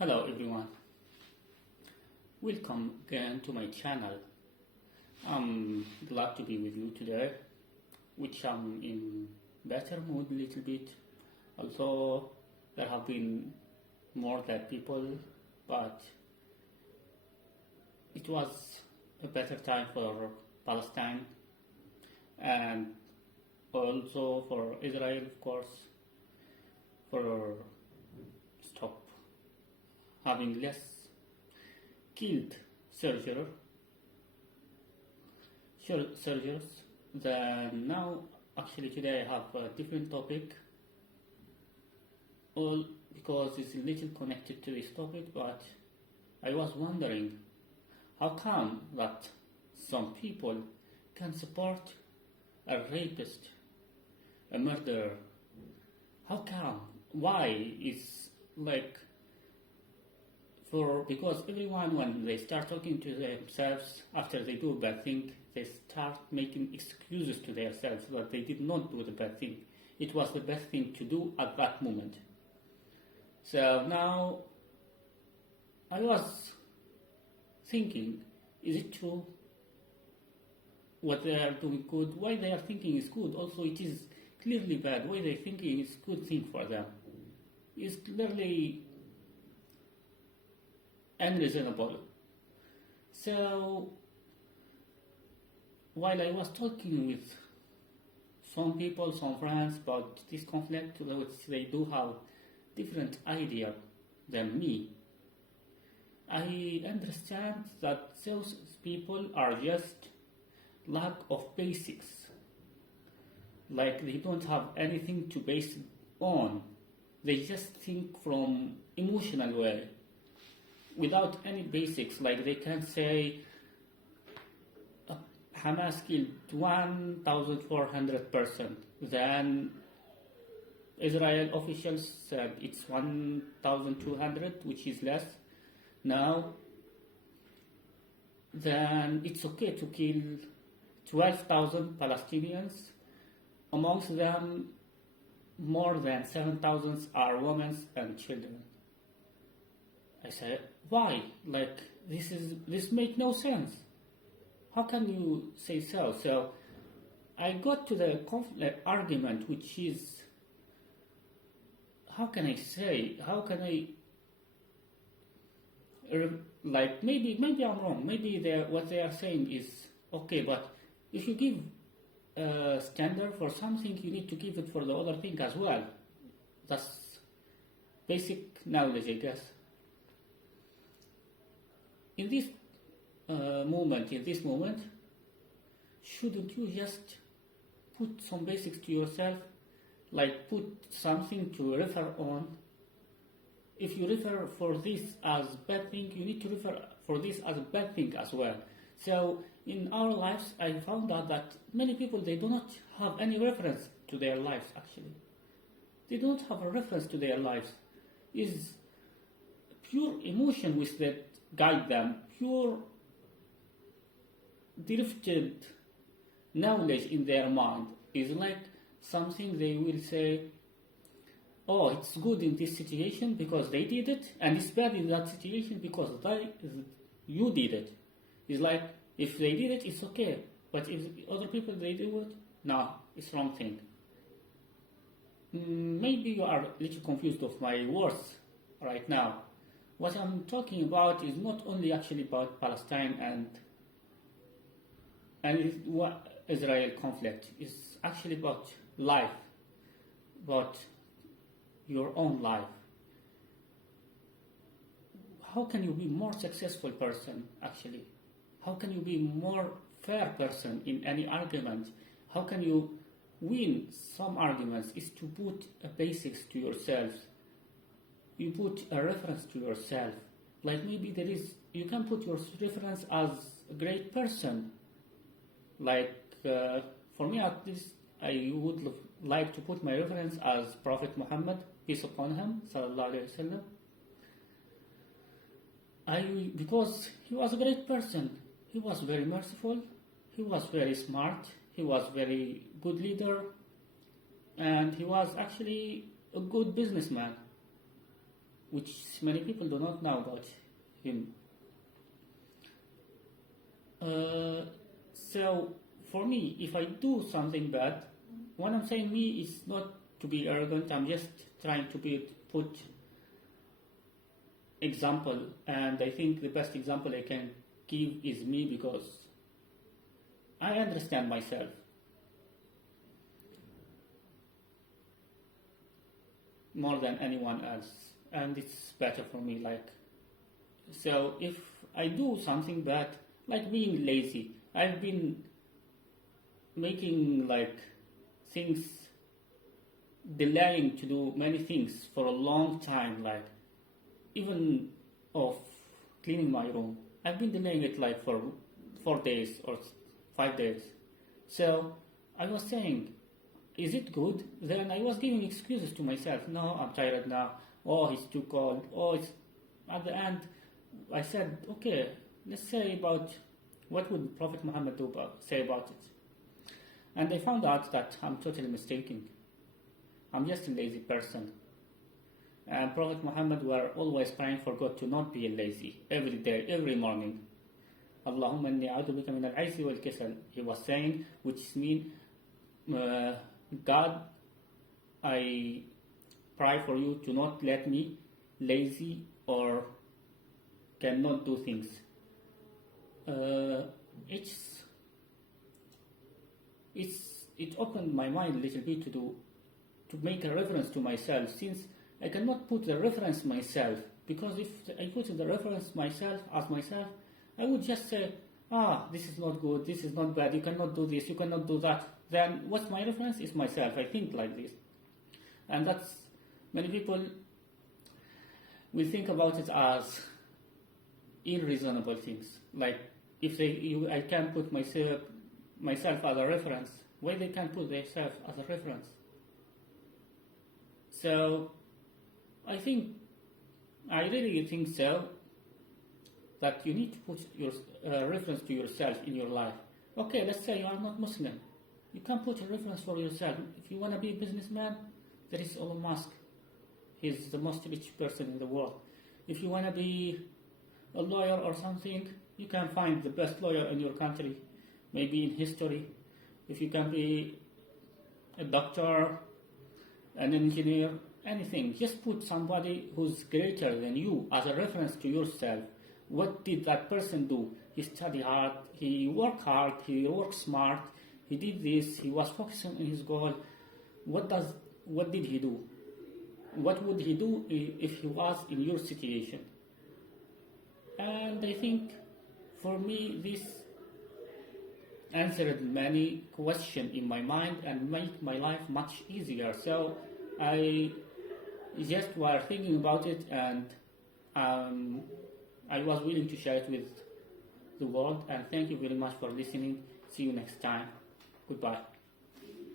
Hello everyone, welcome again to my channel. I'm glad to be with you today, which I'm in better mood a little bit. Although there have been more dead people, but it was a better time for Palestine and also for Israel, of course, for stop having less killed soldiers. Then now, actually today I have a different topic, all because it's a little connected to this topic, but I was wondering how come that some people can support a rapist, a murderer? How come? Why? It's like because everyone, when they start talking to themselves after they do a bad thing, they start making excuses to themselves that they did not do the bad thing. It was the best thing to do at that moment. So now I was thinking, is it true? What they are doing good? Why they are thinking is good? Also, it is clearly bad. Why they thinking is good thing for them? Is clearly unreasonable. So while I was talking with some people, some friends about this conflict, which they do have different idea than me, I understand that those people are just lack of basics. Like they don't have anything to base it on. They just think from emotional way, without any basics. Like they can say Hamas killed 1,400%. Then Israel officials said it's 1,200, which is less. Now, then it's okay to kill 12,000 Palestinians. Amongst them, more than 7,000 are women and children. I said, why? Like this makes no sense. How can you say so? So I got to the argument, which is, how can I like maybe I'm wrong. Maybe what they are saying is okay, but if you give a standard for something, you need to give it for the other thing as well. That's basic knowledge, I guess. In this moment, shouldn't you just put some basics to yourself, like put something to refer on? If you refer for this as bad thing, you need to refer for this as a bad thing as well. So in our lives, I found out that many people, they do not have any reference to their lives. Actually, they don't have a reference to their lives. Is pure emotion which that guide them, pure drifted knowledge in their mind. Is like something they will say, oh, it's good in this situation because they did it, and it's bad in that situation because you did it. It's like, if they did it, it's okay, but if other people, they do it, no, it's wrong thing. Maybe you are a little confused of my words right now. What I'm talking about is not only actually about Palestine and Israel conflict. It's actually about life, about your own life. How can you be more successful person actually? How can you be more fair person in any argument? How can you win some arguments? Is to put a basics to yourself. You put a reference to yourself. Like maybe you can put your reference as a great person. Like for me at least, I would like to put my reference as Prophet Muhammad, peace upon him, sallallahu alaihi wasallam. Because he was a great person. He was very merciful. He was very smart. He was very good leader, and he was actually a good businessman. which many people do not know about him. So for me, if I do something bad, when I'm saying me is not to be arrogant, I'm just trying to put example, and I think the best example I can give is me, because I understand myself. More than anyone else, and it's better for me. So if I do something bad, like being lazy, I've been making things, delaying to do many things for a long time, even of cleaning my room. I've been delaying it for 4 days or 5 days. So I was saying, is it good? Then I was giving excuses to myself. No, I'm tired now. Oh, it's too cold. At the end, I said, okay, let's say about what would Prophet Muhammad say about it. And I found out that I'm totally mistaken. I'm just a lazy person. And Prophet Muhammad were always praying for God to not be lazy every day, every morning. Allahumma inni a'udhu bika min al-'ajzi wal-kasal. He was saying, which means, God, I pray for you to not let me lazy or cannot do things. It opened my mind a little bit to make a reference to myself, since I cannot put the reference myself, because if I put the reference myself, I would just say, this is not good, this is not bad, you cannot do this, you cannot do that. Then what's my reference is myself. I think like this. And that's, many people will think about it as unreasonable things. Like, if I can put myself as a reference, why they can't put themselves as a reference? So, I really think so, that you need to put your reference to yourself in your life. Okay, let's say you are not Muslim. You can put a reference for yourself. If you want to be a businessman, there is Elon Musk. He's the most rich person in the world. If you want to be a lawyer or something, you can find the best lawyer in your country, maybe in history. If you can be a doctor, an engineer, anything, just put somebody who's greater than you as a reference to yourself. What did that person do? He studied hard, he worked hard, he worked smart, he did this, he was focusing on his goal. What did he do? What would he do if he was in your situation? And I think for me this answered many questions in my mind and made my life much easier. So I just was thinking about it, and I was willing to share it with the world. And thank you very much for listening. See you next time. Goodbye.